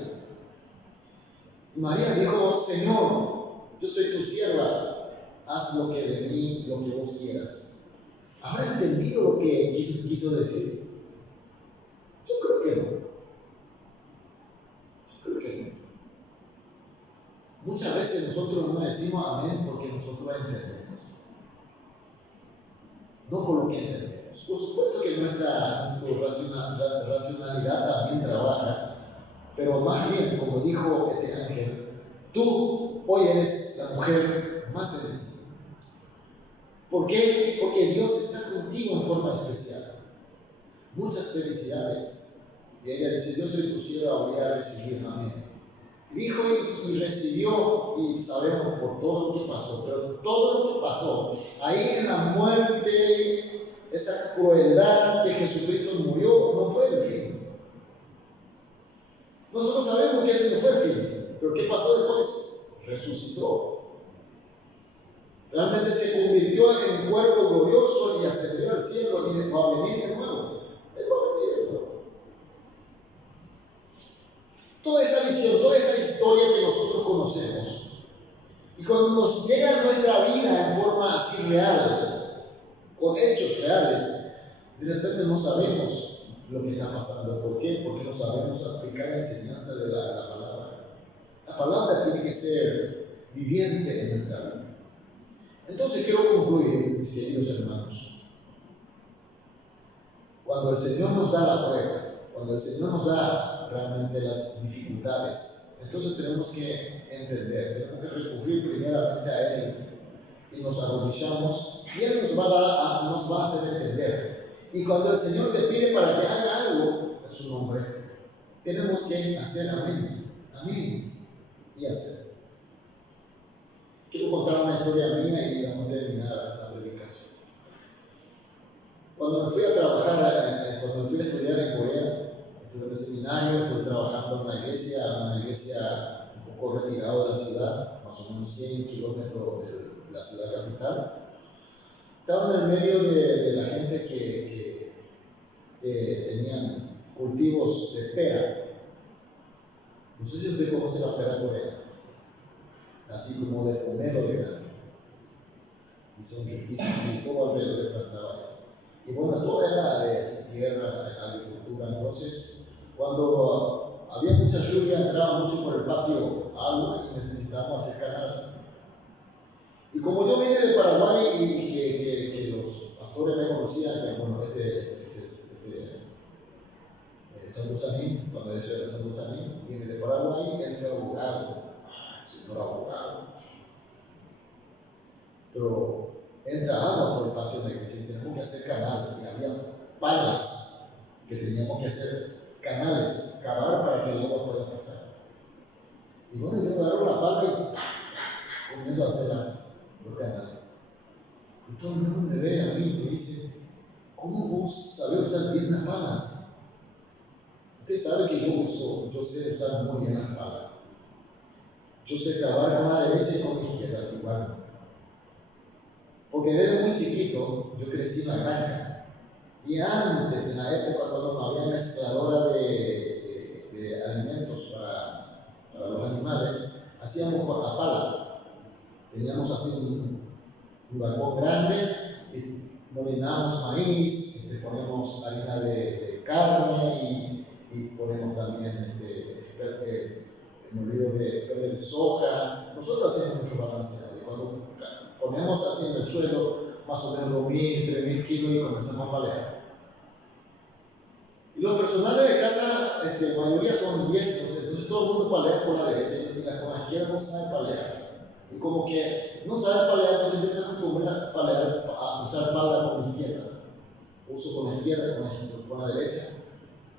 Y María dijo: Señor, yo soy tu sierva, haz lo que de mí, lo que vos quieras. ¿Habrá entendido lo que quiso decir? Yo creo que no. Muchas veces nosotros no decimos amén porque nosotros entendemos, no por lo que entendemos. Por supuesto que nuestra racionalidad también trabaja, pero más bien, como dijo este ángel, tú hoy eres la mujer más bendecida. ¿Por qué? Porque Dios está contigo en forma especial. Muchas felicidades. Y ella dice: yo soy tu sierva, voy a recibir, amén. Dijo y recibió, y sabemos por todo lo que pasó, pero todo lo que pasó ahí en la muerte, esa crueldad que Jesucristo murió, no fue el fin. Nosotros sabemos que ese no fue el fin, pero ¿qué pasó después? Resucitó. Realmente se convirtió en cuerpo glorioso y ascendió al cielo y va a venir de nuevo. Él va a venir de nuevo. Toda esta visión, toda esta historia que nosotros conocemos, y cuando nos llega a nuestra vida en forma así real, con hechos reales, de repente no sabemos lo que está pasando. ¿Por qué? Porque no sabemos aplicar la enseñanza de la palabra. La palabra tiene que ser viviente en nuestra vida. Entonces quiero concluir, mis queridos hermanos. Cuando el Señor nos da la prueba, cuando el Señor nos da realmente las dificultades, entonces tenemos que entender, tenemos que recurrir primeramente a Él y nos arrodillamos y Él nos va a hacer entender. Y cuando el Señor te pide para que haga algo en su nombre, tenemos que hacer amén, amén y hacer. Quiero contar una historia mía y vamos a terminar la predicación. Cuando me fui a trabajar, cuando me fui a estudiar en Corea, estuve en el seminario, estuve trabajando en una iglesia un poco retirada de la ciudad, más o menos 100 kilómetros de la ciudad capital. Estaba en el medio de la gente que tenían cultivos de pera. No sé si usted conoce la pera coreana, así como de pomelo de grano, y son riquísimos, y todo alrededor de plantaba. Y bueno, toda era de tierra, de agricultura. Entonces, cuando había mucha lluvia, entraba mucho por el patio agua y necesitábamos hacer canal. Y como yo vine de Paraguay y que los pastores me conocían, que bueno, Chandusanín, cuando decía Chandusanín, viene de Paraguay, él fue abogado. El señor abogado. Pero entra agua por el patio de la iglesia y tenemos que hacer canal. Y había palas que teníamos que hacer canales, cavar para que el agua pueda pasar. Y bueno, yo agarro la pala y comienzo a hacer los canales. Y todo el mundo me ve a mí y me dice: ¿cómo vos sabés usar bien la pala? Usted sabe que yo sé usar muy bien las palas. Yo sé cavar con la derecha y con la izquierda igual. Porque desde muy chiquito yo crecí en la granja. Y antes, en la época cuando no había mezcladora de alimentos para los animales, hacíamos con la pala. Teníamos así un balcón grande y molinábamos maíz, ponemos harina de carne y ponemos también molido de soja. Nosotros hacemos mucho balanceado. Y cuando ponemos así en el suelo, más o menos 2.000, 3.000 kilos y comenzamos a palear. Y los personales de casa, la mayoría son diestros, entonces todo el mundo palea con la derecha y con la izquierda no sabe palear. Y como que no sabe palear, entonces yo me acostumbré a palear, a usar pala con la izquierda. Uso con la izquierda, con la derecha,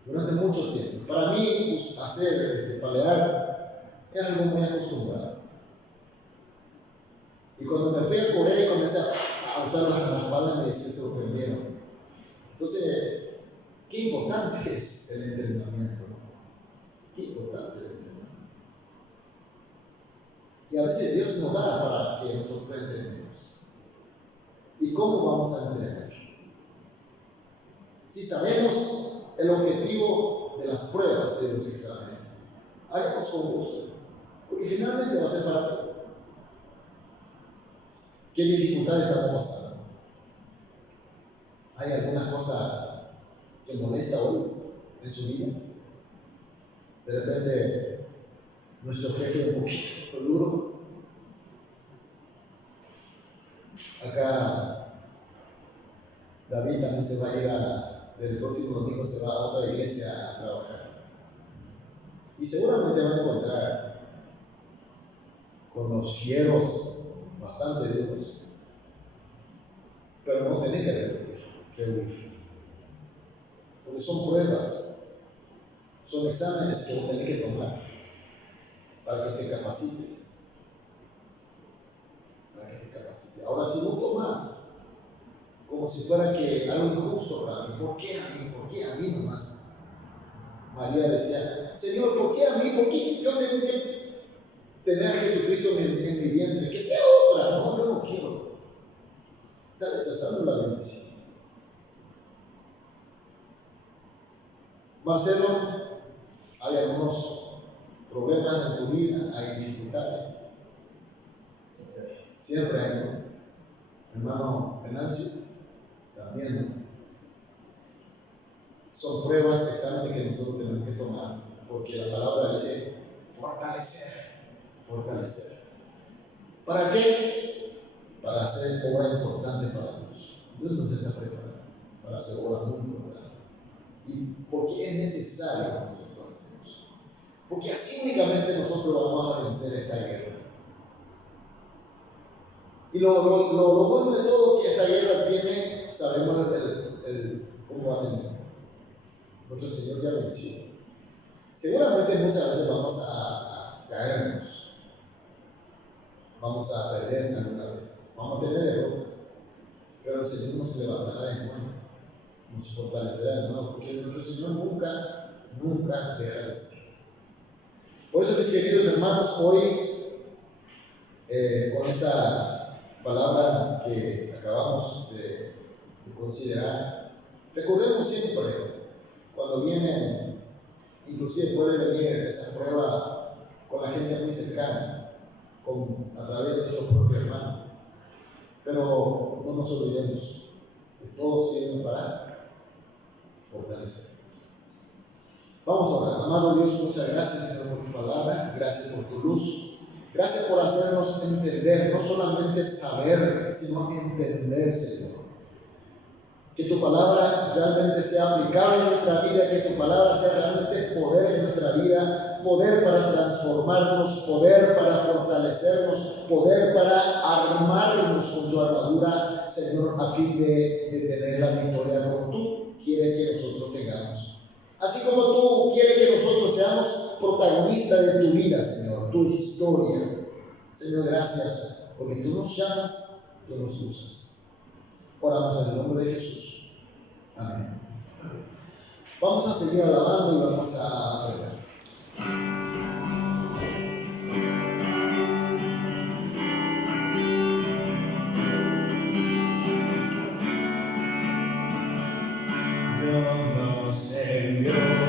durante mucho tiempo. Para mí, hacer palear es algo muy acostumbrado. Y cuando me fui a Corea y comencé a usar las palas, se sorprendieron. Entonces, qué importante es el entrenamiento, ¿no? a veces Dios nos da para que nosotros entrenemos. ¿Y cómo vamos a entrenar? Si sabemos el objetivo de las pruebas, de los exámenes, hagamos con gusto, porque finalmente va a ser para ti. ¿Qué dificultades estamos pasando? ¿Hay alguna cosa que molesta hoy en su vida? De repente, nuestro jefe es un poquito duro. Acá David también se va a ir del próximo domingo se va a otra iglesia a trabajar. Y seguramente va a encontrar con los fieros bastante duros. Pero no tenés que huir. Porque son pruebas, son exámenes que vos tenés que tomar para que te capacites. Ahora, si vos tomás como si fuera que algo injusto para mí, ¿por qué a mí? ¿Por qué a mí nomás? María decía, Señor, ¿por qué a mí? ¿Por qué yo tengo que tener a Jesucristo en mi vientre? Que sea otra, no, yo no quiero. Está rechazando la bendición. Marcelo, hay algunos problemas en tu vida, hay dificultades. Siempre hay, ¿no? Hermano Venancio, también son pruebas, exámenes que nosotros tenemos que tomar, porque la palabra dice fortalecer. ¿Para qué? Para hacer obra importante para Dios. Dios nos está preparando para hacer obra muy importante. ¿Y por qué es necesario que nosotros hacemos? Porque así únicamente nosotros vamos a vencer esta guerra. Y lo bueno de todo es que esta guerra tiene, sabemos cómo va a tener. Nuestro Señor ya venció. Seguramente muchas veces vamos a caernos, vamos a perder algunas veces, vamos a tener derrotas, pero el Señor nos levantará de nuevo, nos fortalecerá de nuevo, porque nuestro Señor nunca deja de ser. Por eso, mis queridos hermanos, hoy con esta palabra que acabamos de considerar, recordemos siempre cuando vienen, inclusive puede venir esa prueba con la gente muy cercana, a través de nuestro propio hermano, pero no nos olvidemos que todos sirven para fortalecer. Vamos a orar. Amado Dios, muchas gracias, Señor, por tu palabra, gracias por tu luz. Gracias por hacernos entender, no solamente saber, sino entender, Señor. Que tu palabra realmente sea aplicable en nuestra vida, que tu palabra sea realmente poder en nuestra vida, poder para transformarnos, poder para fortalecernos, poder para armarnos con tu armadura, Señor, a fin de tener la victoria como tú quieres que nosotros tengamos. Así como tú quieres que nosotros seamos protagonistas de tu vida, Señor, tu historia. Señor, gracias, porque tú nos llamas, tú nos usas. Oramos en el nombre de Jesús. Amén. Vamos a seguir alabando y vamos a frenar. Dios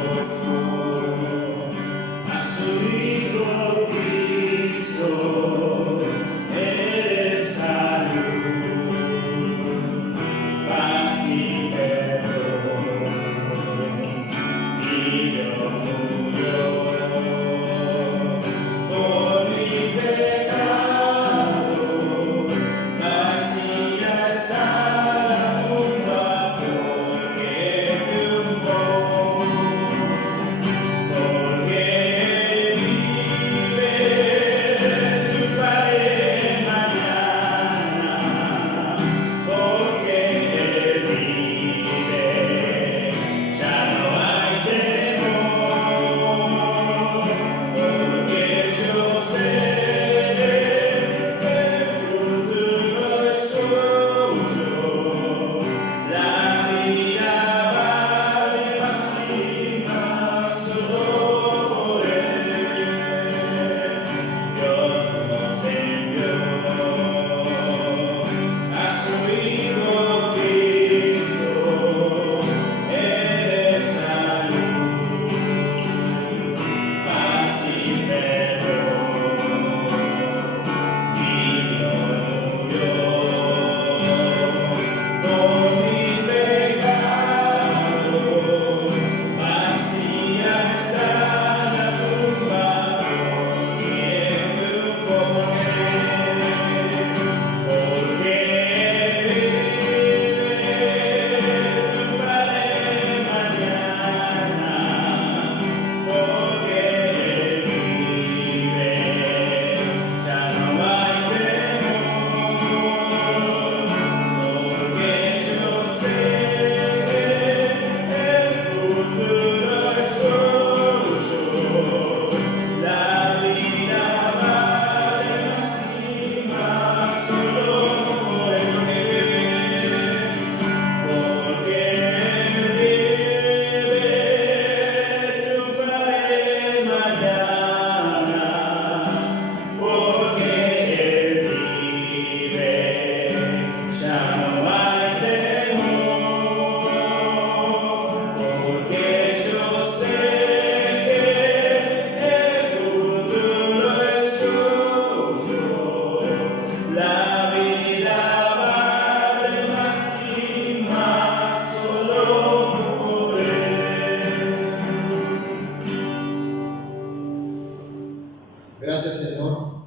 Gracias, Señor,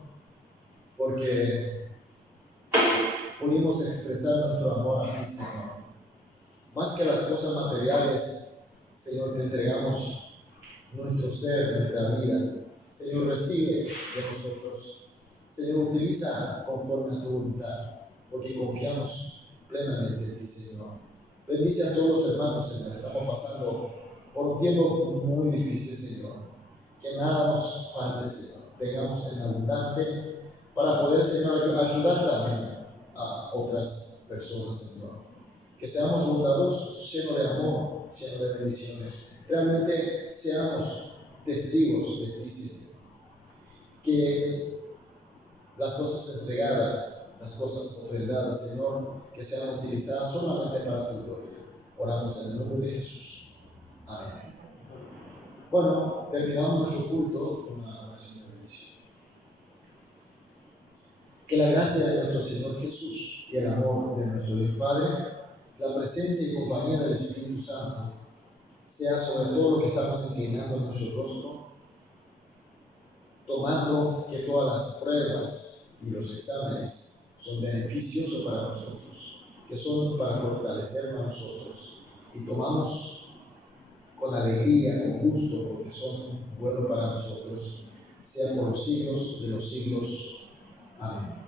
porque pudimos expresar nuestro amor a ti, Señor. Más que las cosas materiales, Señor, te entregamos nuestro ser, nuestra vida. Señor, recibe de nosotros. Señor, utiliza conforme a tu voluntad, porque confiamos plenamente en ti, Señor. Bendice a todos los hermanos, Señor. Estamos pasando por un tiempo muy difícil, Señor. Que nada nos falte, Señor. Tengamos en abundante para poder, Señor, ayudar también a otras personas, Señor. Que seamos bondadosos, llenos de amor, llenos de bendiciones. Realmente seamos testigos de ti, Señor. Que las cosas entregadas, las cosas ofrendadas, Señor, que sean utilizadas solamente para tu gloria. Oramos en el nombre de Jesús. Amén. Bueno, terminamos nuestro culto con una oración de bendición. Que la gracia de nuestro Señor Jesús y el amor de nuestro Dios Padre, la presencia y compañía del Espíritu Santo, sea sobre todo lo que estamos inclinando en nuestro rostro, tomando que todas las pruebas y los exámenes son beneficiosos para nosotros, que son para fortalecernos a nosotros, y tomamos con alegría, con gusto, porque son buenos para nosotros, sea por los siglos de los siglos. Amén.